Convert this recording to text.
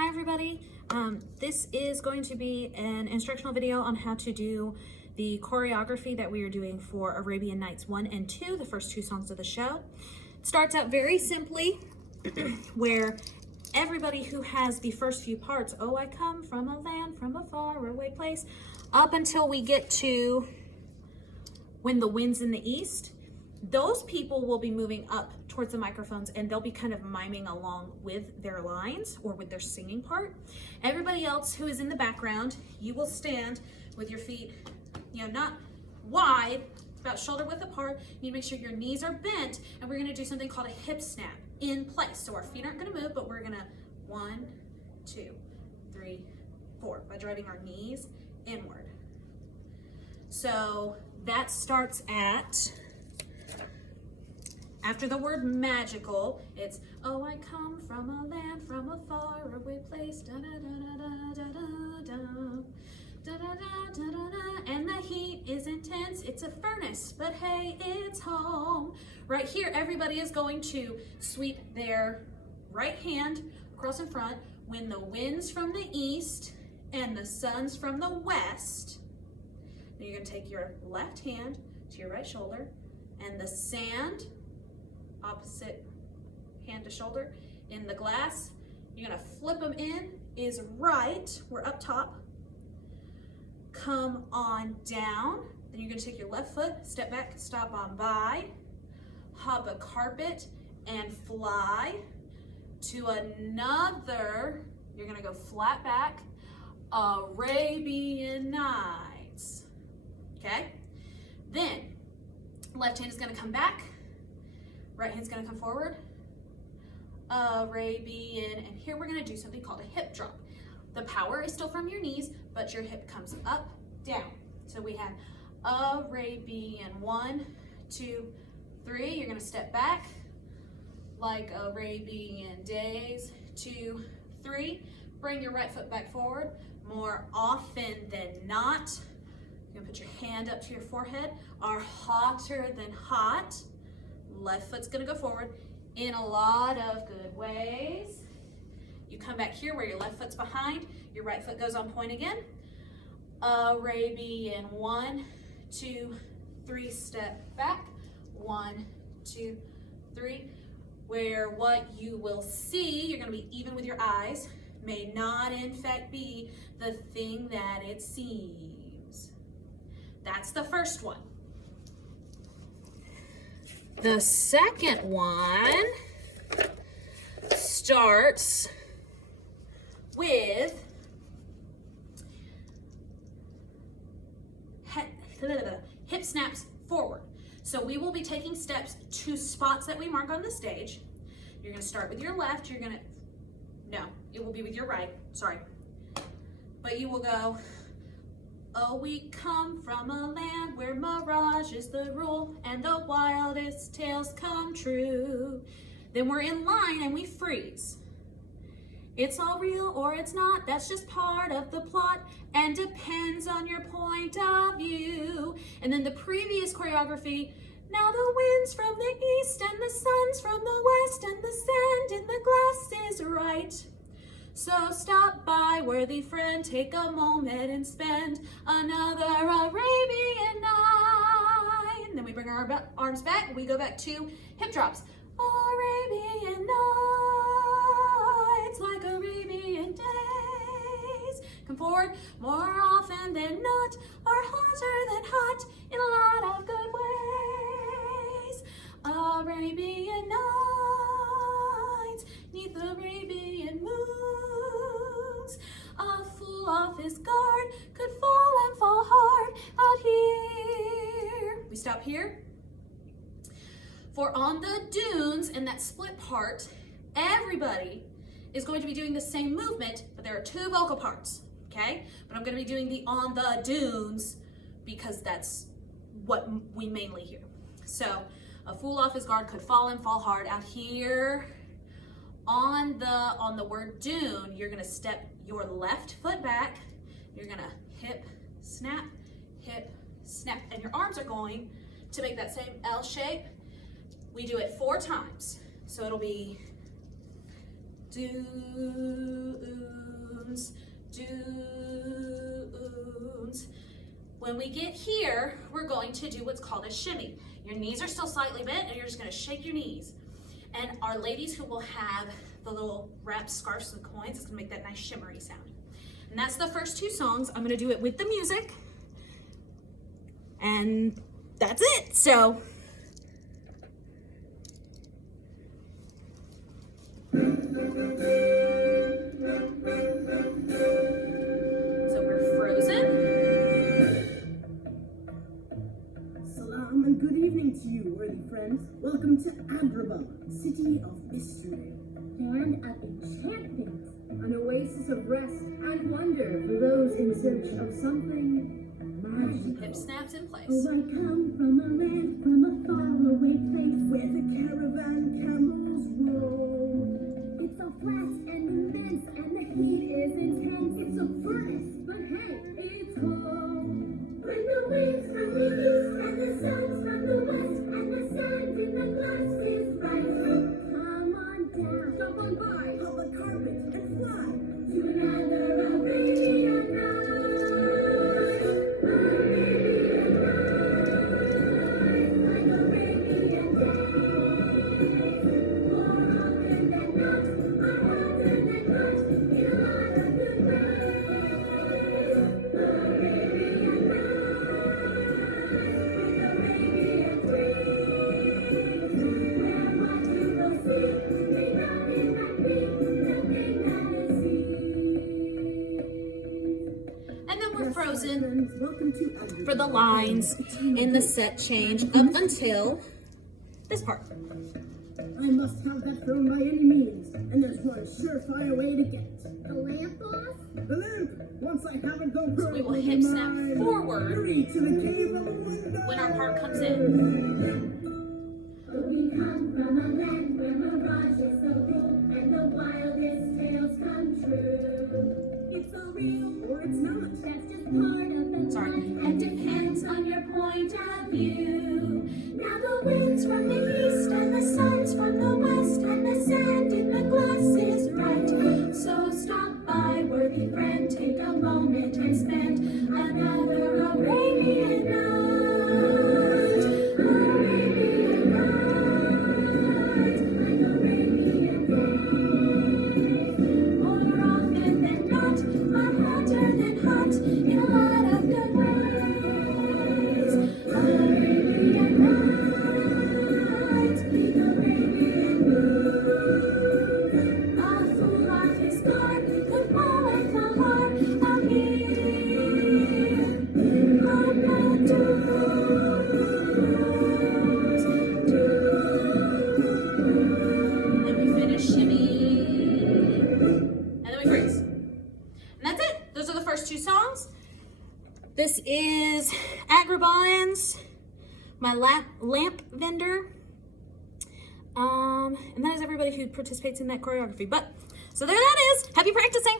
Hi everybody, this is going to be an instructional video on how to do the choreography that we are doing for Arabian Nights 1 and 2, the first two songs of the show. It starts out very simply where everybody who has the first few parts, oh I come from a land from a far away place, up until we get to when the wind's in the east, those people will be moving up towards the microphones and they'll be kind of miming along with their lines or with their singing part. Everybody else who is in the background, you will stand with your feet, not wide, about shoulder width apart. You need to make sure your knees are bent, and we're gonna do something called a hip snap in place. So our feet aren't gonna move, but we're gonna 1, 2, 3, 4 by driving our knees inward. So that starts at, after the word magical, it's, oh, I come from a land from a far away place, da da da da da da da da da da da da, and the heat is intense, it's a furnace, but hey, it's home. Right here, everybody is going to sweep their right hand across in front when the wind's from the east and the sun's from the west. Then you're gonna take your left hand to your right shoulder, and the sand, opposite hand to shoulder, in the glass, you're gonna flip them in, is right, we're up top, come on down, then you're gonna take your left foot, step back, stop on by, hop a carpet, and fly to another, you're gonna go flat back, Arabian Nights, okay? Then, left hand is gonna come back, right hand's gonna come forward, Arabian, and here we're gonna do something called a hip drop. The power is still from your knees, but your hip comes up, down. So we have Arabian, 1, 2, 3. You're gonna step back like Arabian days, 2, 3. Bring your right foot back forward. More often than not, you're gonna put your hand up to your forehead, are hotter than hot. Left foot's gonna go forward in a lot of good ways. You come back here where your left foot's behind, your right foot goes on point again. Arabian, 1, 2, 3, step back, 1, 2, 3. Where what you will see, you're gonna be even with your eyes, may not in fact be the thing that it seems. That's the first one. The second one starts with hip snaps forward. So we will be taking steps to spots that we mark on the stage. You're gonna start with your left, it will be with your right, sorry. But you will go, oh, we come from a land where mirage is the rule and the wildest tales come true. Then we're in line and we freeze. It's all real or it's not, that's just part of the plot and depends on your point of view. And then the previous choreography, now the wind's from the east and the sun's from the west and the sand in the glass is right. So stop by, worthy friend, take a moment and spend another Arabian night. And then we bring our arms back, we go back to hip drops. Arabian nights, like Arabian days. Come forward, more often than not, are hotter than hot in a lot of good ways. Arabian nights, neath Arabian moons, a fool off his guard could fall and fall hard out here. We stop here. For on the dunes and that split part, everybody is going to be doing the same movement, but there are 2 vocal parts, okay? But I'm gonna be doing the on the dunes because that's what we mainly hear. So, a fool off his guard could fall and fall hard out here. On the word dune, you're gonna step your left foot back, you're gonna hip, snap, and your arms are going to make that same L shape. We do it 4 times. So it'll be doons, doons. When we get here, we're going to do what's called a shimmy. Your knees are still slightly bent and you're just gonna shake your knees. And our ladies who will have the little wrapped scarves and coins, it's gonna make that nice shimmery sound. And that's the first two songs. I'm gonna do it with the music. And that's it, so. So we're frozen. Salam and good evening to you, worthy friends. Welcome to Agrabah, city of mystery, land of enchantment, an oasis of rest and wonder for those in search of something magical. Hip snaps in place. Oh, I come from a land, from a faraway place where the caravan camels roll. It's so flat and immense, and the heat is intense. It's a furnace, but hey, it's home. Bring the winds from the east, and the suns from the west, and the sand in the glass is right. Come on down, jump on by, hop a carpet, and fly to another Arabian night. Arabian night, like Arabian days. More often than not, more often than not, in a lot of good ways. Arabian night, with Arabian dreams, where what you will see may not be like me, nothing that is seen. And then we're frozen Welcome to Agrabah. for the lines in the set change up until this part. I must have that throne by any means, and there's one surefire way to get it. The lamp, boss? The lamp! Once I have it, don't So we will hip snap forward Hurry to the cave of wonder. when our part comes in. We come from a land where mirage is the rule, and the wildest tales come true. It's all real, or it's not. That's just part of the Sorry. fun. It depends on your point of view. Now the winds from the east, and the suns from the west, and the sand in the glass is right. So stop by, worthy friend, take a moment and spend another Arabian night. Arabian night, like Arabian days. More often than not, are hotter than hot in a lot of good ways. Arabian nights, the Arabian moon. A fool off his guard could fall at the heart out here. On the doors, and we finish shimmy. And then we freeze. And that's it. Those are the first two songs. This is Agrabah's, my lamp vendor. And that is everybody who participates in that choreography. But, so there that is. Happy practicing.